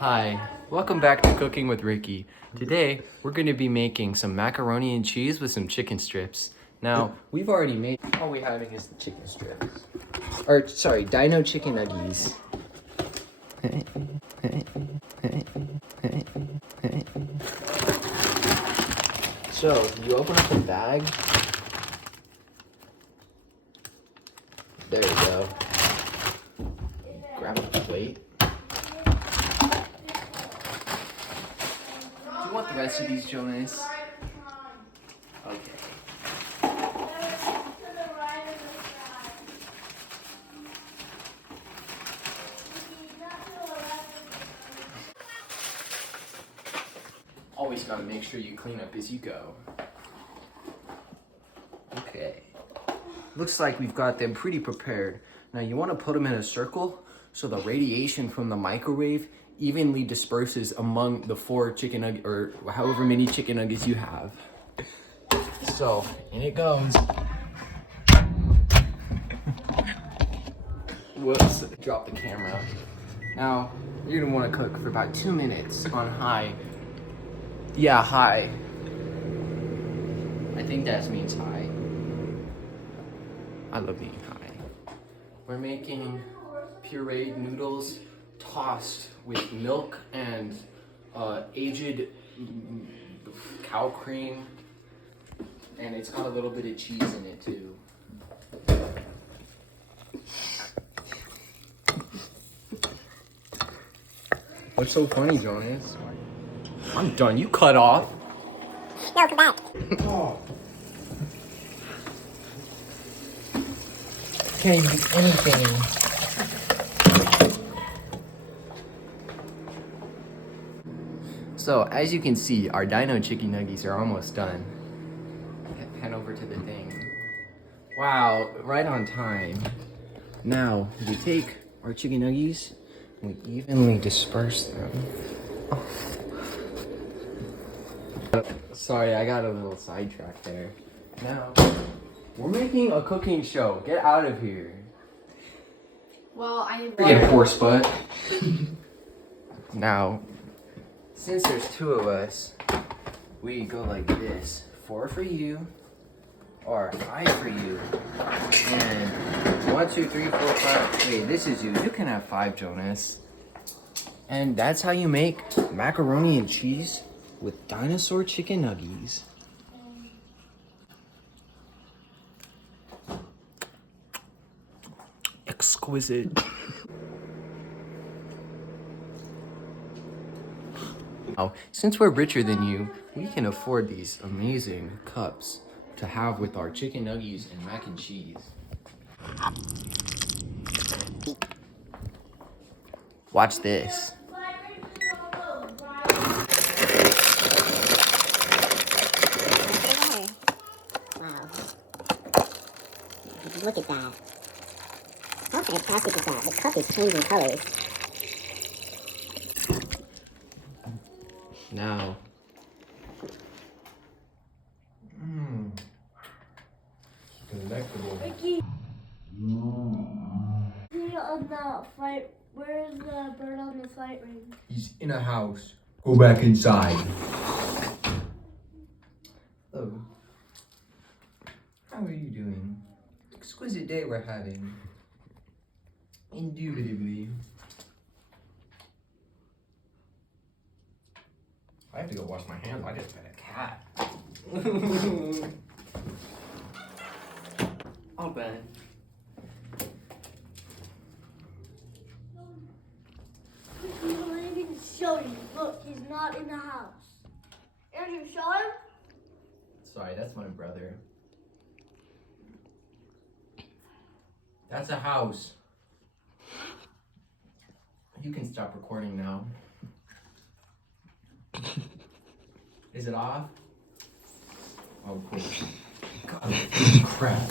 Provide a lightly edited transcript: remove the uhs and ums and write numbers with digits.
Hi, welcome back to Cooking with Ricky. Today, we're going to be making some macaroni and cheese with some chicken strips. Now, we've already made, all we're having is the chicken strips. Or, sorry, Dino chicken nuggies. So, you open up the bag. There you go. Grab a plate. Do you want the rest of these, Jonas? Okay. Always gotta make sure you clean up as you go. Okay. Looks like we've got them pretty prepared. Now you want to put them in a circle so the radiation from the microwave evenly disperses among the 4 chicken nuggets, or however many chicken nuggets you have. So, in it goes. Whoops, dropped the camera. Now, you're gonna want to cook for about 2 minutes on high. Yeah, high. I think that means high. I love being high. We're making pureed noodles tossed with milk and aged cow cream, and it's got a little bit of cheese in it too. What's so funny, Jonas? I'm done. You cut off. No, come back. Oh. Can't eat anything. So, as you can see, our Dino chicken nuggies are almost done. Head over to the thing. Wow, right on time. Now, we take our chicken nuggies and we evenly disperse them. Oh. Sorry, I got a little sidetracked there. Now, we're making a cooking show. Get out of here. Well, I Get horse butt. Now, since there's 2 of us, we go like this. 4 for you, or 5 for you. And 1, 2, 3, 4, 5. Wait, this is you. You can have 5, Jonas. And that's how you make macaroni and cheese with dinosaur chicken nuggies. Exquisite. Now, since we're richer than you, we can afford these amazing cups to have with our chicken nuggies and mac and cheese. Watch this. Wow. Look at that. How fantastic is that? The cup is changing colors. Now. Delectable. Ricky, on the flight, where's the bird on the flight ring? He's in a house. Go back inside. Hello. How are you doing? Exquisite day we're having. Indubitably. I have to go wash my hands. I just fed a cat. All bad. Ricky, I'm not even show you. Look, he's not in the house. Andrew, show him. Sorry, that's my brother. That's a house. You can stop recording now. Is it off? Oh, cool. God, crap.